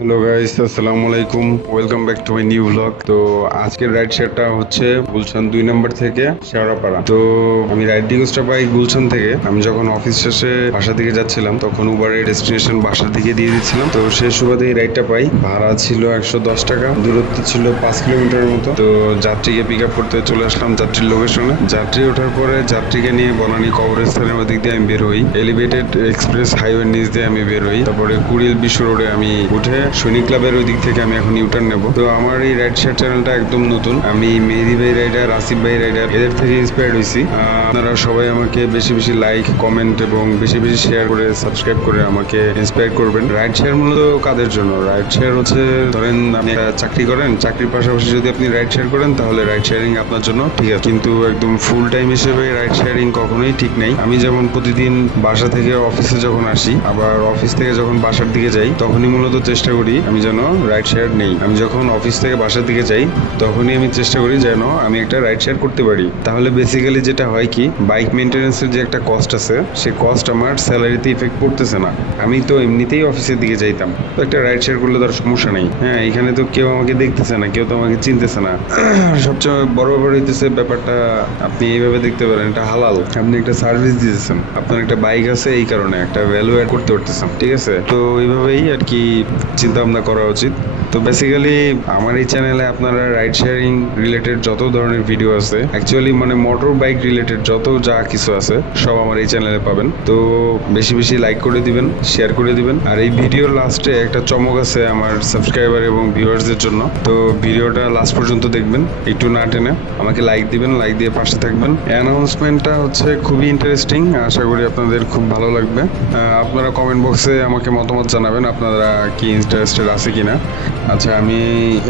Hello guys আসসালামু আলাইকুম welcome back to my new blog তো আজকের রাইড শেয়ারটা হচ্ছে গুলশান দুই নম্বর থেকে শেওড়াপাড়া। তো আমি রাইড রিকোয়েস্টটা পাই গুলশান থেকে। আমি যখন অফিস শেষে বাসা দিকে যাচ্ছিলাম, তখন উবারের ডেস্টিনেশন বাসার দিকে দিয়ে দিচ্ছিলাম। তো সে সুবাদে এই রাইডটা পাই। ভাড়া ছিল একশো দশ টাকা। দূরত্ব ছিল পাঁচ কিলোমিটারের মতো। তো যাত্রীকে পিক আপ করতে চলে আসলাম যাত্রীর লোকেশনে যাত্রী ওঠার পরে যাত্রীকে নিয়ে বনানী কবরস্থানের ওদিক দিয়ে আমি বের হই। এলিভেটেড এক্সপ্রেস হাইওয়ে নিচ দিয়ে আমি বের হই। তারপরে কুড়িল বিশ্ব রোডে আমি উঠে সৈনিক ক্লাবের ওই দিক থেকে আমি এখন ইউটার্ন নেব। তো আমার এই রাইড শেয়ার চ্যানেলটা একদম নতুন। আমি মেহেদি ভাই রাইডার আসিফ ভাই রাইডার এদের থেকে ইন্সপায়ার্ড হয়েছি। আপনারা সবাই আমাকে বেশি বেশি লাইক কমেন্ট এবং বেশি বেশি শেয়ার করে সাবস্ক্রাইব করে আমাকে ইন্সপায়ার করবেন। রাইড শেয়ার মূলত কাদের জন্য? রাইড শেয়ার হচ্ছে, ধরেন আপনি চাকরি করেন, চাকরির পাশাপাশি যদি আপনি রাইড শেয়ার করেন, তাহলে রাইড শেয়ারিং আপনার জন্য ঠিক আছে। কিন্তু একদম ফুল টাইম হিসেবে রাইড শেয়ারিং কখনোই ঠিক নেই। আমি যেমন প্রতিদিন বাসা থেকে অফিসে যখন আসি, আবার অফিস থেকে যখন বাসার দিকে যাই, তখনই মূলত চেষ্টা করি, আমি যেন রাইড শেয়ার নেই। আমি যখন অফিস থেকে বাসার দিকে যাই, তখনই আমি চেষ্টা করি যেন আমি একটা রাইড শেয়ার করতে পারি। তাহলে বেসিক্যালি যেটা হয় কি বাইক মেনটেন্যান্সের যে একটা কস্ট আছে সে কস্ট আমার স্যালারিতে ইফেক্ট পড়তেছে না। আমি তো এমনিতেই অফিসের দিকে যাইতাম। তো একটা রাইড শেয়ার করলে তার সমস্যা নেই। হ্যাঁ এখানে তো কেউ আমাকে দেখতেছে না, কেউ তো আমাকে চিনতেছে না। সবচেয়ে বড় ব্যাপার হইতেছে, ব্যাপারটা আপনি এইভাবে দেখতে পারেন, এটা হালাল। আপনি একটা সার্ভিস দিতেছেন। আপনার একটা বাইক আছে এই কারণে, একটা ভ্যালু অ্যাড করতে পারতেছেন, ঠিক আছে? তো এইভাবেই আর কি চিন্তা ভাবনা করা উচিত। তো বেসিক্যালি আমার এই চ্যানেলে আপনারা রাইড শেয়ারিং রিলেটেড যত ধরনের ভিডিও আছে অ্যাকচুয়ালি মানে মোটর বাইক রিলেটেড যত যা কিছু আছে, সব আমার এই চ্যানেলে পাবেন। তো বেশি বেশি লাইক করে দিবেন শেয়ার করে দিবেন। আর এই ভিডিওর লাস্টে একটা চমক আছে আমার সাবস্ক্রাইবার এবং ভিউয়ার্সদের জন্য। তো ভিডিওটা লাস্ট পর্যন্ত দেখবেন, একটু না টেনে। আমাকে লাইক দিবেন লাইক দিয়ে পাশে থাকবেন। অ্যানাউন্সমেন্টটা হচ্ছে খুবই ইন্টারেস্টিং আশা করি আপনাদের খুব ভালো লাগবে। আপনারা কমেন্ট বক্সে আমাকে মতামত জানাবেন, আপনারা কি ইন্টারেস্টেড আছে কিনা। আচ্ছা আমি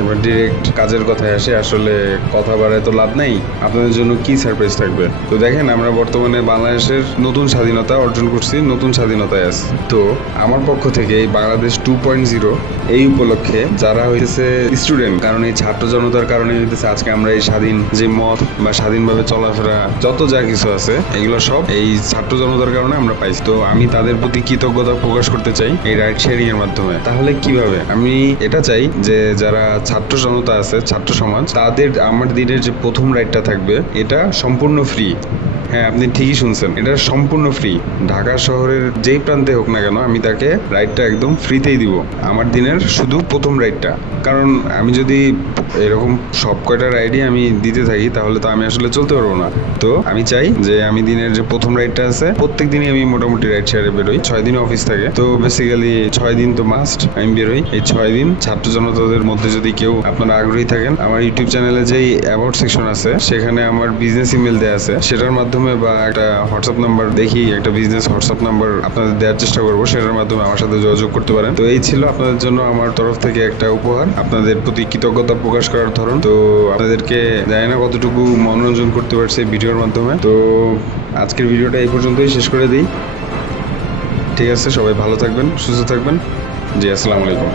এবার ডিরেক্ট কাজের কথায় আসি। আসলে কথা বাড়ায় তো লাভ নেই। আপনাদের জন্য কি সারপ্রাইজ থাকবে? তো দেখেন, আমরা বর্তমানে বাংলাদেশের নতুন স্বাধীনতা অর্জন করছি, নতুন স্বাধীনতায় আছি। তো আমার পক্ষ থেকে এই বাংলাদেশ টু পয়েন্ট জিরো এই উপলক্ষে যারা হইতেছে স্টুডেন্ট কারণ এই ছাত্র জনতার কারণে হইতেছে আজকে আমরা এই স্বাধীন যে মত বা স্বাধীনভাবে চলাফেরা, যত যা কিছু আছে, এগুলো সব এই ছাত্র জনতার কারণে আমরা পাইছি। তো আমি তাদের প্রতি কৃতজ্ঞতা প্রকাশ করতে চাই এই রাইড শেয়ারিং এর মাধ্যমে। তাহলে কীভাবে? আমি এটা চাই যে যারা ছাত্র জনতা আছে, ছাত্র সমাজ, তাদের আমার দিনের যে প্রথম রাইডটা থাকবে, এটা সম্পূর্ণ ফ্রি হ্যাঁ আপনি ঠিকই শুনছেন। এটা সম্পূর্ণ ফ্রি ঢাকা শহরের যেই প্রান্তে হোক না কেন, আমি তাকে রাইডটা একদম ফ্রিতেই দিব। আমার দিনের শুধু প্রথম রাইডটা কারণ আমি যদি এরকম সব কয়টা রাইডই আমি দিতে থাকি, তাহলে তো আমি আসলে চলতে পারব না। তো আমি চাই যে আমি দিনের যে প্রথম রাইডটা আছে প্রত্যেক দিনই আমি মোটামুটি রাইড শেয়ারে বেরোই। ছয় দিন অফিস থাকে। তো বেসিক্যালি ছয় দিন তো মাস্ট আমি বেরোই। এই ছয় দিন ছাত্র জনতাদের মধ্যে যদি কেউ আপনারা আগ্রহী থাকেন, আমার ইউটিউব চ্যানেলে যেই অ্যাবাউট সেকশন আছে, সেখানে আমার বিজনেস ইমেল দেওয়া আছে। সেটার মাধ্যমে বা একটা হোয়াটসঅ্যাপ নাম্বার দেখি, একটা বিজনেস হোয়াটসঅ্যাপ নাম্বার আপনাদের দেওয়ার চেষ্টা করব, সেটার মাধ্যমে আমার সাথে যোগাযোগ করতে পারেন। তো এই ছিল আপনাদের জন্য আমার তরফ থেকে একটা উপহার, আপনাদের প্রতি কৃতজ্ঞতা প্রকাশ করার ধরন। তো আপনাদেরকে জানি না কতটুকু মনোরঞ্জন করতে পারছি ভিডিওর মাধ্যমে। তো আজকের ভিডিওটা এই পর্যন্তই শেষ করে দিই। ঠিক আছে, সবাই ভালো থাকবেন, সুস্থ থাকবেন। জি, আসসালামু আলাইকুম।